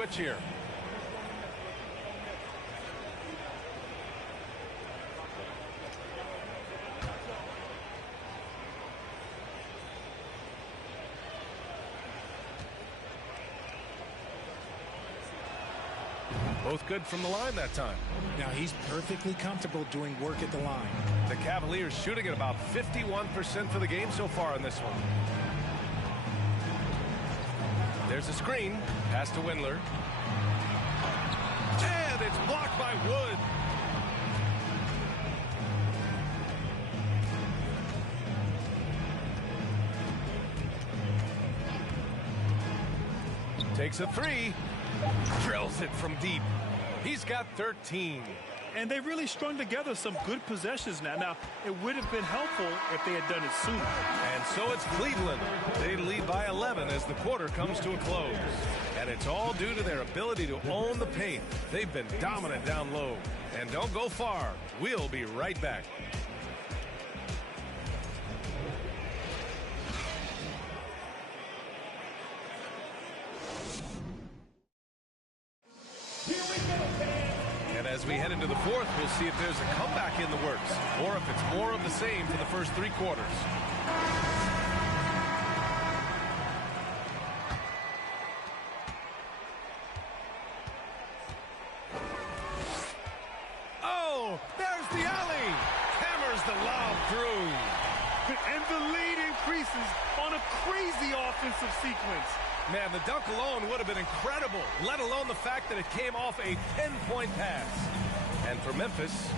Switch here. Both good from the line that time. Now he's perfectly comfortable doing work at the line. The Cavaliers shooting at about 51% for the game so far in this one. There's a screen. Pass to Windler. And it's blocked by Wood. Takes a three. Drills it from deep. He's got 13. And they really strung together some good possessions now. Now, it would have been helpful if they had done it sooner. And so it's Cleveland. They lead by 11 as the quarter comes to a close. And it's all due to their ability to own the paint. They've been dominant down low. And don't go far. We'll be right back. As we head into the fourth, we'll see if there's a comeback in the works or if it's more of the same for the first three quarters. Oh, there's the alley. Hammers the lob through. And the lead increases on a crazy offensive sequence. Man, the dunk alone would have been incredible, let alone the fact that it came off a 10-point pass. And for Memphis,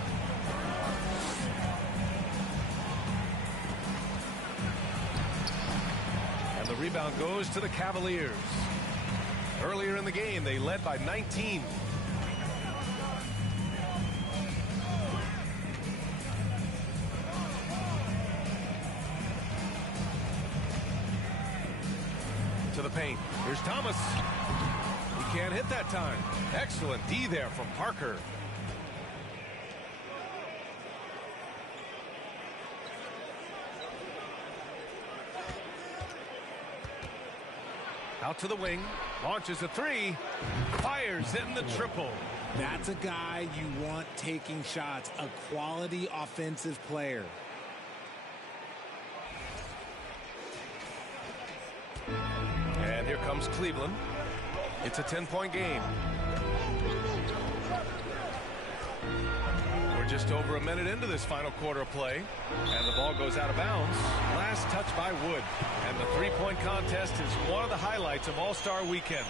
and the rebound goes to the Cavaliers. Earlier in the game, they led by 19. To the paint. Here's Thomas. He can't hit that time. Excellent D there from Parker. Out to the wing. Launches a three. Fires in the triple. That's a guy you want taking shots. A quality offensive player. And here comes Cleveland. It's a 10-point game. We're just over a minute into this final quarter of play. And the ball goes out of bounds. Last touch by Wood. And the three-point contest is one of the highlights of All-Star Weekend.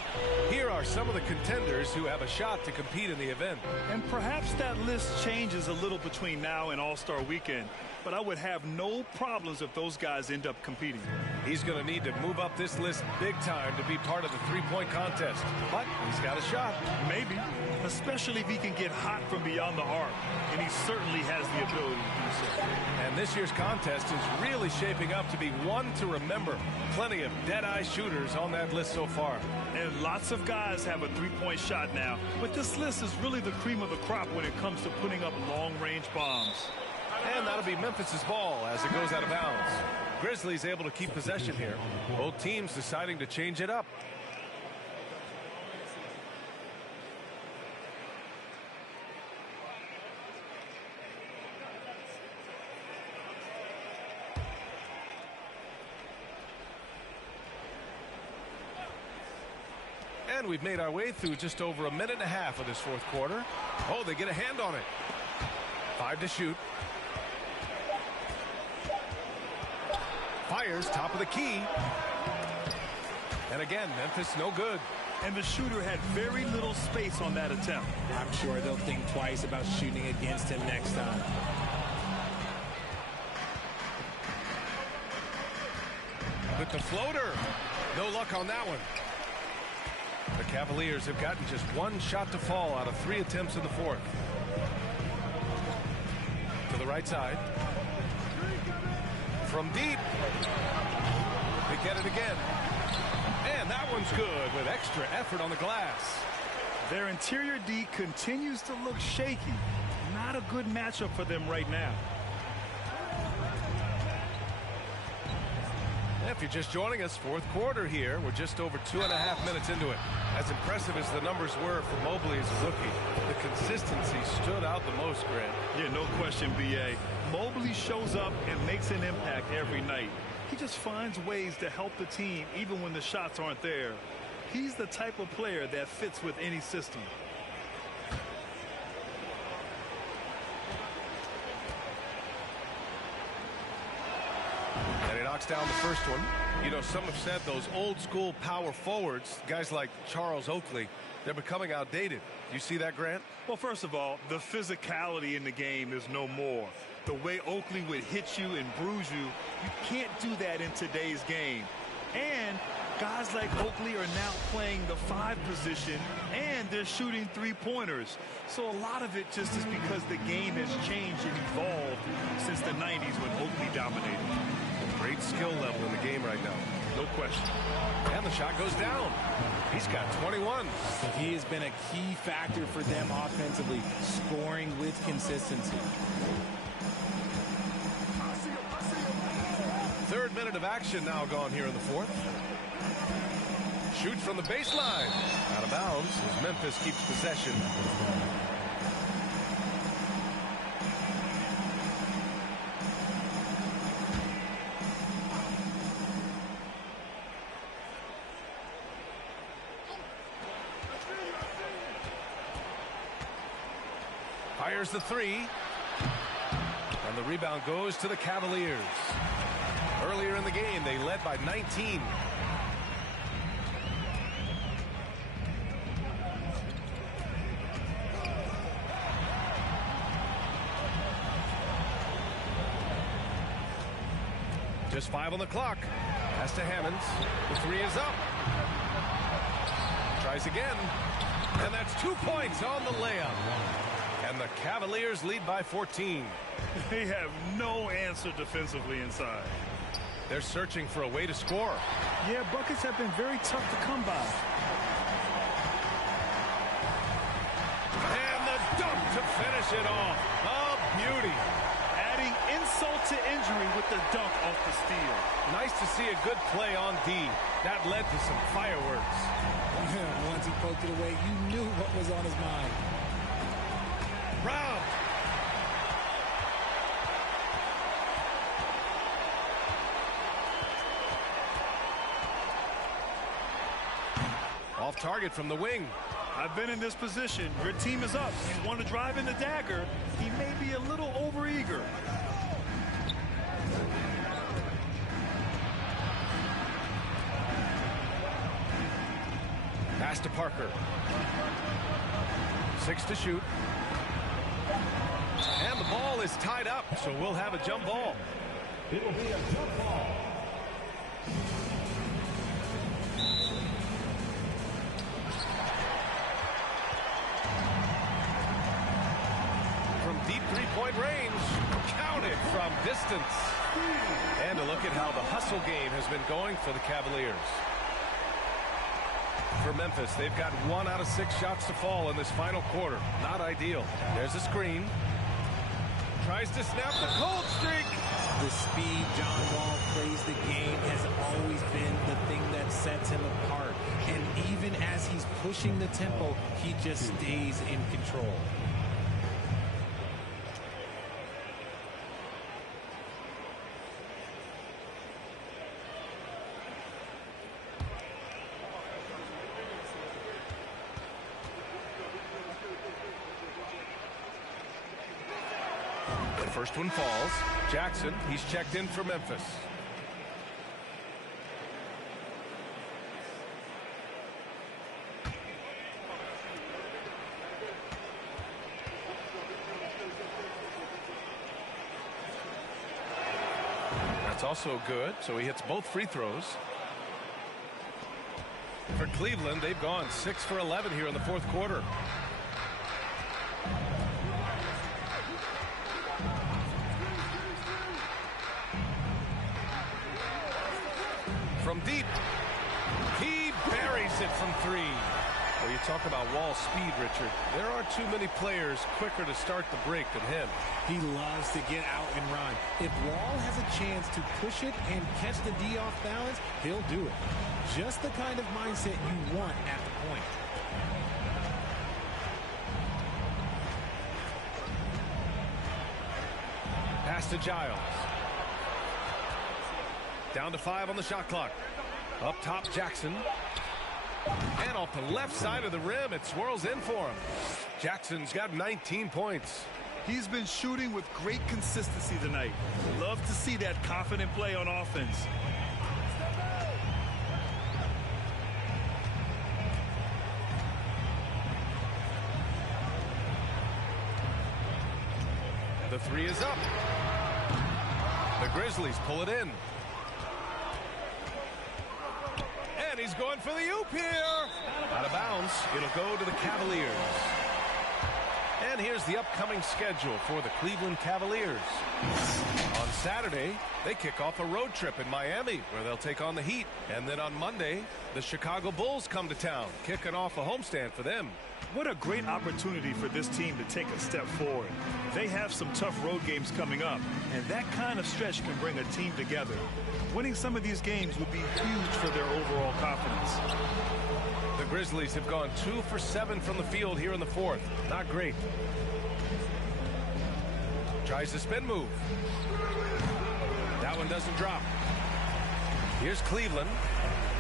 Here are some of the contenders who have a shot to compete in the event. And perhaps that list changes a little between now and All-Star Weekend. But I would have no problems if those guys end up competing. He's going to need to move up this list big time to be part of the three-point contest. But he's got a shot. Maybe, especially if he can get hot from beyond the arc. And he certainly has the ability to do so. And this year's contest is really shaping up to be one to remember. Plenty of dead-eye shooters on that list so far. And lots of guys have a three-point shot now. But this list is really the cream of the crop when it comes to putting up long-range bombs. And that'll be Memphis's ball as it goes out of bounds. Grizzlies able to keep possession here. Both teams deciding to change it up. And we've made our way through just over a minute and a half of this fourth quarter. Oh, they get a hand on it. 5 to shoot. Fires top of the key. And again, Memphis no good. And the shooter had very little space on that attempt. I'm sure they'll think twice about shooting against him next time. With the floater. No luck on that one. The Cavaliers have gotten just one shot to fall out of 3 attempts in the fourth. To the right side. From deep. They get it again. And that one's good with extra effort on the glass. Their interior D continues to look shaky. Not a good matchup for them right now. If you're just joining us, fourth quarter here. We're just over 2.5 minutes into it. As impressive as the numbers were for Mobley as a rookie, the consistency stood out the most, Grant. Yeah, no question, B.A. Mobley shows up and makes an impact every night. He just finds ways to help the team even when the shots aren't there. He's the type of player that fits with any system. And he knocks down the first one. You know, some have said those old school power forwards, guys like Charles Oakley, they're becoming outdated. Do you see that, Grant? Well, first of all, the physicality in the game is no more. The way Oakley would hit you and bruise you, you can't do that in today's game. And guys like Oakley are now playing the 5 position, and they're shooting 3-pointers. So a lot of it just is because the game has changed and evolved since the 90s when Oakley dominated. Great skill level in the game right now. No question. And the shot goes down. He's got 21. He has been a key factor for them offensively, scoring with consistency. Third minute of action now gone here in the fourth. Shoots from the baseline. Out of bounds as Memphis keeps possession. Fires the three. And the rebound goes to the Cavaliers. Earlier in the game, they led by 19. Just 5 on the clock. Pass to Hammonds. The three is up. Tries again. And that's 2 points on the layup. And the Cavaliers lead by 14. They have no answer defensively inside. They're searching for a way to score. Yeah, buckets have been very tough to come by. And the dunk to finish it off. A beauty. Adding insult to injury with the dunk off the steal. Nice to see a good play on D. That led to some fireworks. Once he poked it away, you knew what was on his mind. Round. Off target from the wing. I've been in this position. Your team is up. You want to drive in the dagger. He may be a little overeager. Pass to Parker. 6 to shoot. And the ball is tied up, so we'll have a jump ball. It will be a jump ball. From deep three-point range, counted from distance. And a look at how the hustle game has been going for the Cavaliers. For Memphis, they've got 1 out of 6 shots to fall in this final quarter. Not ideal. There's a screen. Tries to snap the cold streak. The speed John Wall plays the game has always been the thing that sets him apart. And even as he's pushing the tempo, he just stays in control. The first one falls. Jackson, he's checked in for Memphis. That's also good, so he hits both free throws. For Cleveland, they've gone 6 for 11 here in the fourth quarter. From deep, he buries it from 3. Well, you talk about Wall's speed, Richard. There are too many players quicker to start the break than him. He loves to get out and run. If Wall has a chance to push it and catch the D off balance, he'll do it. Just the kind of mindset you want at the point. Pass to Giles. Down to 5 on the shot clock. Up top, Jackson. And off the left side of the rim, it swirls in for him. Jackson's got 19 points. He's been shooting with great consistency tonight. Love to see that confident play on offense. The three is up. The Grizzlies pull it in. And he's going for the oop here. Out of bounds. It'll go to the Cavaliers. And here's the upcoming schedule for the Cleveland Cavaliers. On Saturday, they kick off a road trip in Miami where they'll take on the Heat. And then on Monday, the Chicago Bulls come to town, kicking off a homestand for them. What a great opportunity for this team to take a step forward. They have some tough road games coming up, and that kind of stretch can bring a team together. Winning some of these games would be huge for their overall confidence. The Grizzlies have gone 2 for 7 from the field here in the fourth. Not great. Tries the spin move. That one doesn't drop. Here's Cleveland.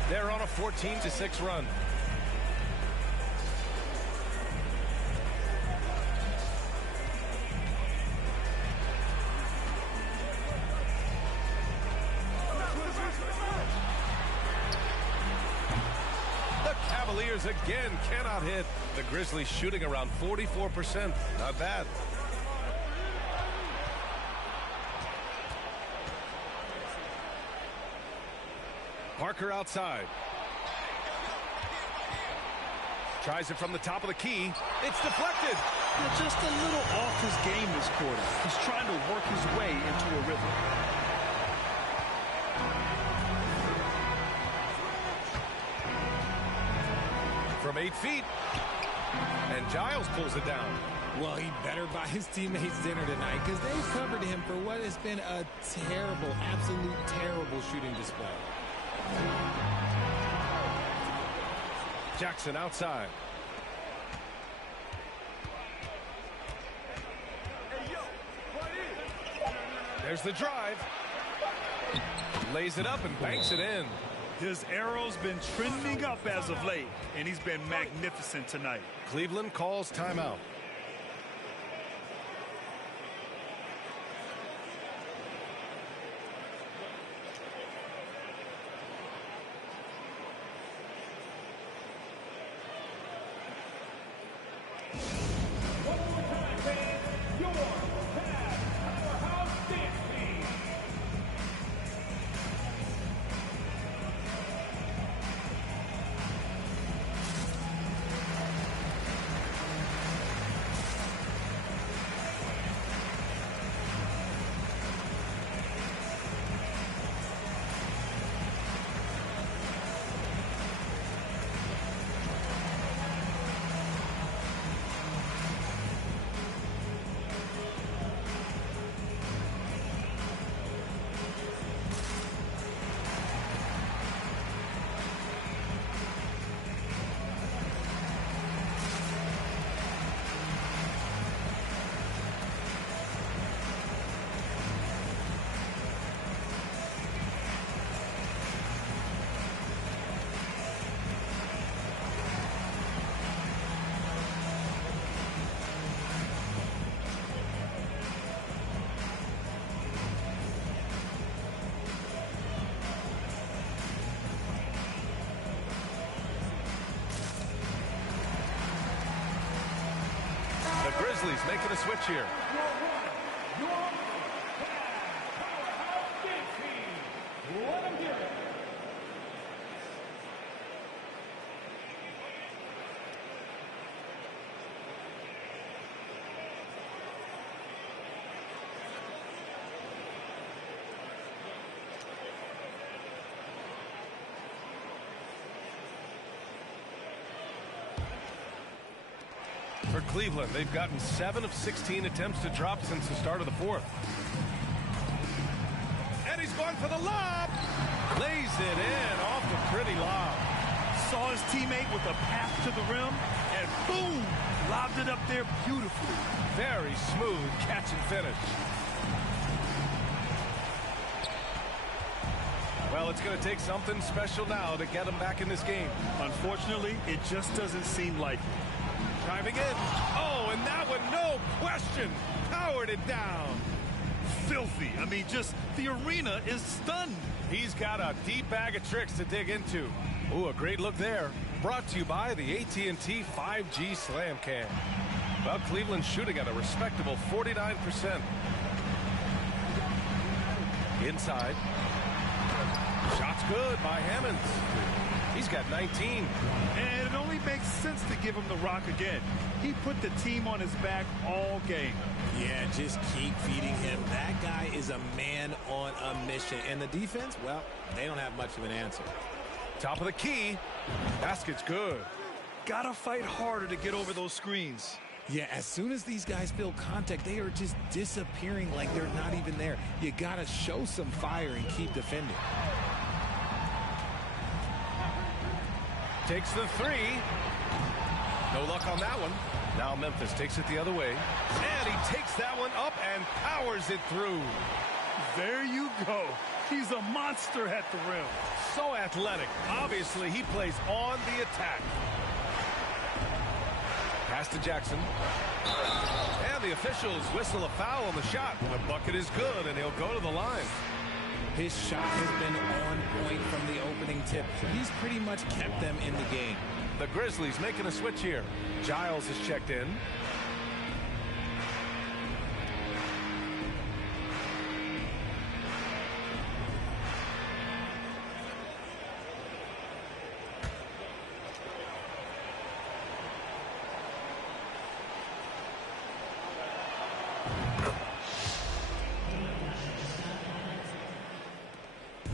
They're on a 14-6 run. Cavaliers again cannot hit. The Grizzlies shooting around 44%. Not bad. Parker outside. Tries it from the top of the key. It's deflected. Just a little off his game this quarter. He's trying to work his way into a rhythm. From 8 feet. And Giles pulls it down. Well, he better buy his teammates dinner tonight because they've covered him for what has been a terrible, absolute terrible shooting display. Jackson outside. There's the drive. Lays it up and banks it in. His arrow's been trending up as of late, and he's been magnificent tonight. Cleveland calls timeout. Grizzlies making a switch here. Cleveland. They've gotten 7 of 16 attempts to drop since the start of the fourth. And he's going for the lob. Lays it in off the pretty lob. Saw his teammate with a path to the rim, and boom, lobbed it up there beautifully. Very smooth catch and finish. Well, it's going to take something special now to get him back in this game. Unfortunately, it just doesn't seem like it. Driving in. Oh, and that one, no question, powered it down. Filthy. I mean, just the arena is stunned. He's got a deep bag of tricks to dig into. Ooh, a great look there. Brought to you by the AT&T 5G Slam Cam. Well, Cleveland's shooting at a respectable 49%. Inside. Shot's good by Hammonds. He's got 19. And it only makes sense to give him the rock again. He put the team on his back all game. Yeah, just keep feeding him. That guy is a man on a mission. And the defense, well, they don't have much of an answer. Top of the key. Basket's good. Gotta fight harder to get over those screens. Yeah, as soon as these guys feel contact, they are just disappearing like they're not even there. You gotta show some fire and keep defending. Takes the three. No luck on that one. Now Memphis takes it the other way. And he takes that one up and powers it through. There you go. He's a monster at the rim. So athletic. Obviously, he plays on the attack. Pass to Jackson. And the officials whistle a foul on the shot. The bucket is good, and he'll go to the line. His shot has been on point from the opening tip. He's pretty much kept them in the game. The Grizzlies making a switch here. Giles is checked in.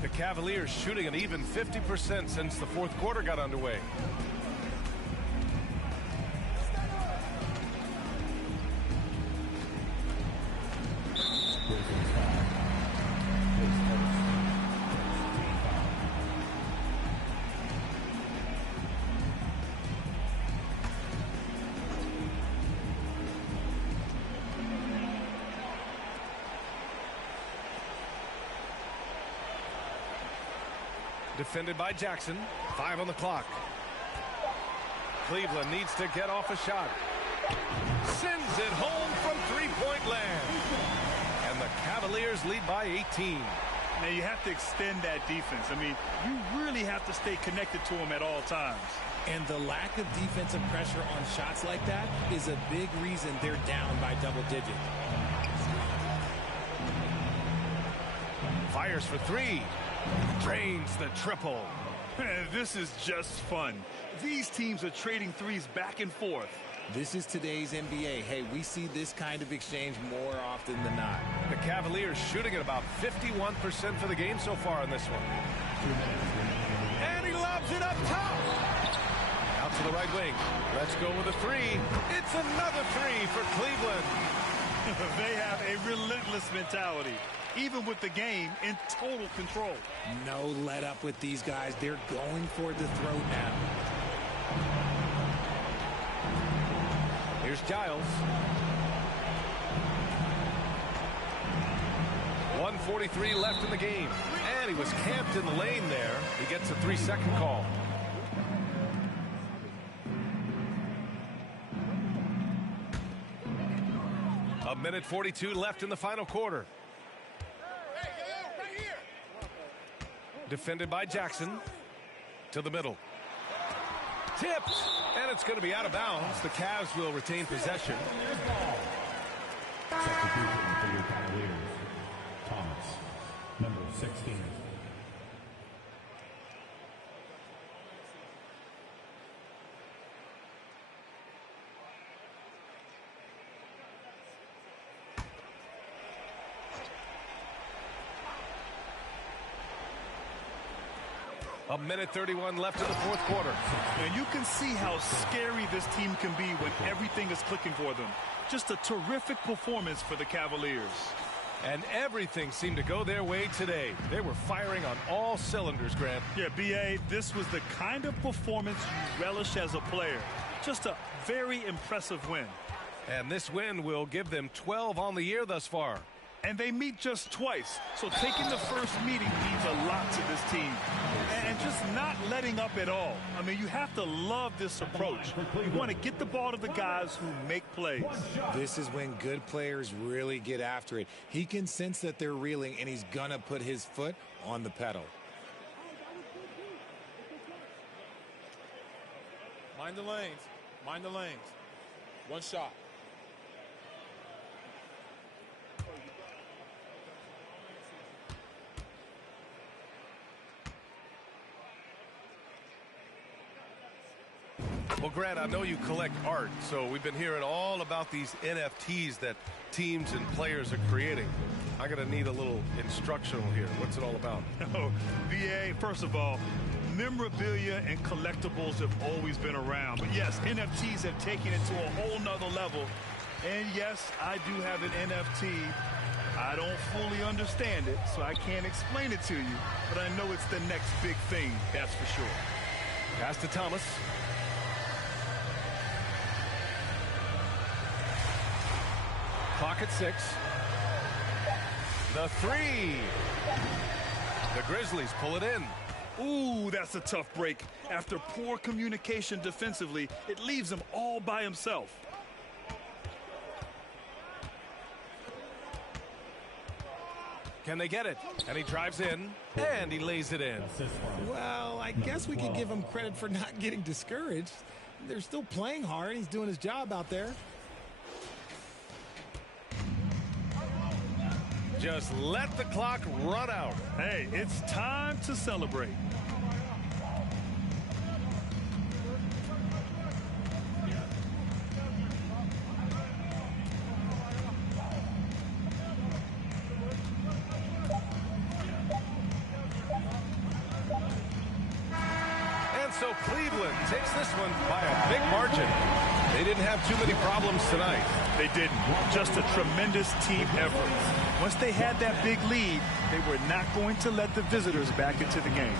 The Cavaliers shooting an even 50% since the fourth quarter got underway. Defended by Jackson. 5 on the clock. Cleveland needs to get off a shot. Sends it home from three-point land. And the Cavaliers lead by 18. Now you have to extend that defense. I mean, you really have to stay connected to him at all times. And the lack of defensive pressure on shots like that is a big reason they're down by double digits. Fires for three. Drains the triple. This is just fun. These teams are trading threes back and forth. This is today's NBA. Hey, we see this kind of exchange more often than not. The Cavaliers shooting at about 51% for the game so far in this one. And he lobs it up top. Out to the right wing. Let's go with a three. It's another three for Cleveland. They have a relentless mentality, even with the game in total control. No let up with these guys. They're going for the throat now. Here's Giles. 1:43 left in the game. And he was camped in the lane there. He gets a 3-second call. A minute 42 left in the final quarter. Defended by Jackson. To the middle. Tipped. And it's going to be out of bounds. The Cavs will retain possession. Substitution for your Cavaliers. Thomas, number 16. A minute 31 left in the fourth quarter. And you can see how scary this team can be when everything is clicking for them. Just a terrific performance for the Cavaliers. And everything seemed to go their way today. They were firing on all cylinders, Grant. Yeah, B.A., this was the kind of performance you relish as a player. Just a very impressive win. And this win will give them 12 on the year thus far. And they meet just twice. So taking the first meeting means a lot to this team. And just not letting up at all. I mean, you have to love this approach. You want to get the ball to the guys who make plays. This is when good players really get after it. He can sense that they're reeling, and he's going to put his foot on the pedal. Mind the lanes. Mind the lanes. One shot. Well, Grant, I know you collect art, so we've been hearing all about these NFTs that teams and players are creating. I'm going to need a little instructional here. What's it all about? Oh, VA, first of all, memorabilia and collectibles have always been around. But yes, NFTs have taken it to a whole nother level. And yes, I do have an NFT. I don't fully understand it, so I can't explain it to you. But I know it's the next big thing, that's for sure. Pass to Thomas. Clock at 6. The three. The Grizzlies pull it in. Ooh, that's a tough break. After poor communication defensively, it leaves him all by himself. Can they get it? And he drives in, and he lays it in. Well, I guess we could give him credit for not getting discouraged. They're still playing hard. He's doing his job out there. Just let the clock run out. Hey, it's time to celebrate. And so Cleveland takes this one by a big margin. They didn't have too many problems tonight. They didn't. Just a tremendous team effort. Once they had that big lead, they were not going to let the visitors back into the game.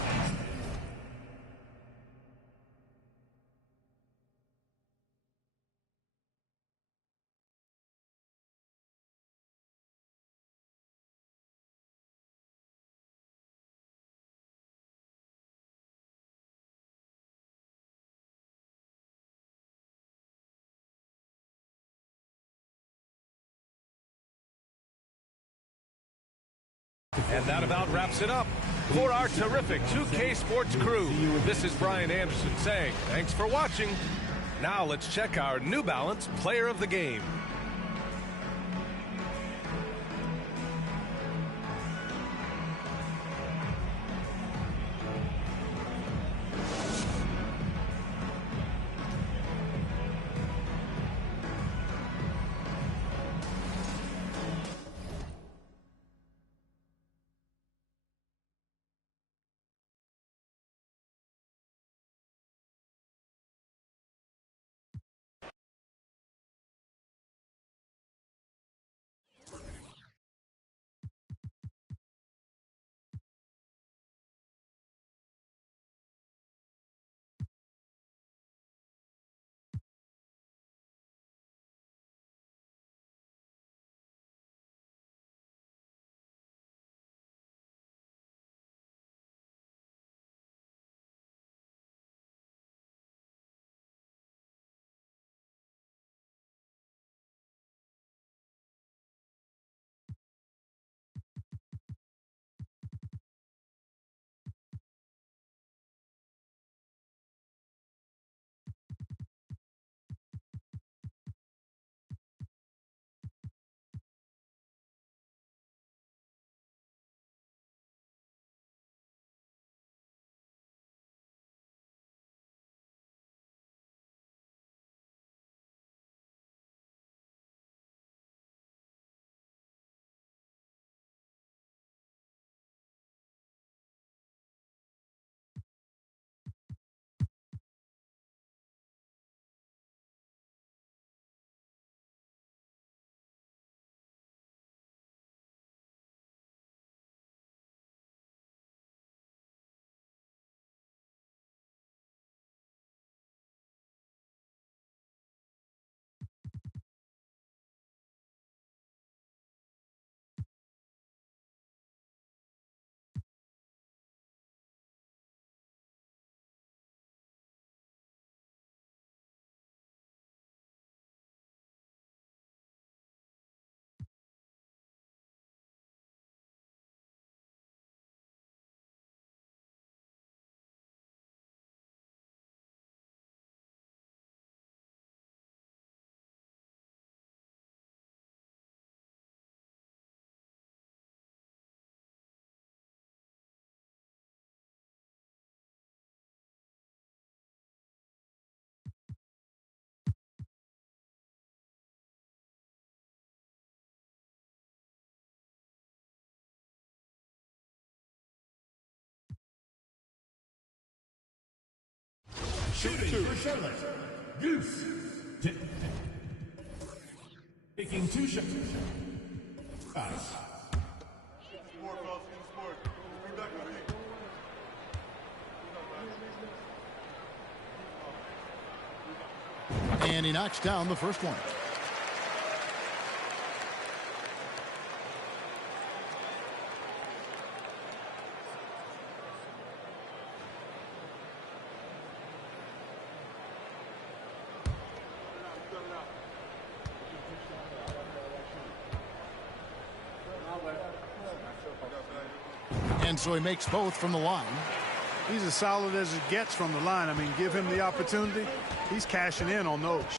And that about wraps it up. For our terrific 2K Sports crew, this is Brian Anderson saying thanks for watching. Now let's check our New Balance Player of the Game. Shooting for Charlotte. Goose. Taking 2 shots. Pass. And he knocks down the first one. And so he makes both from the line. He's as solid as it gets from the line. I mean, give him the opportunity. He's cashing in on those.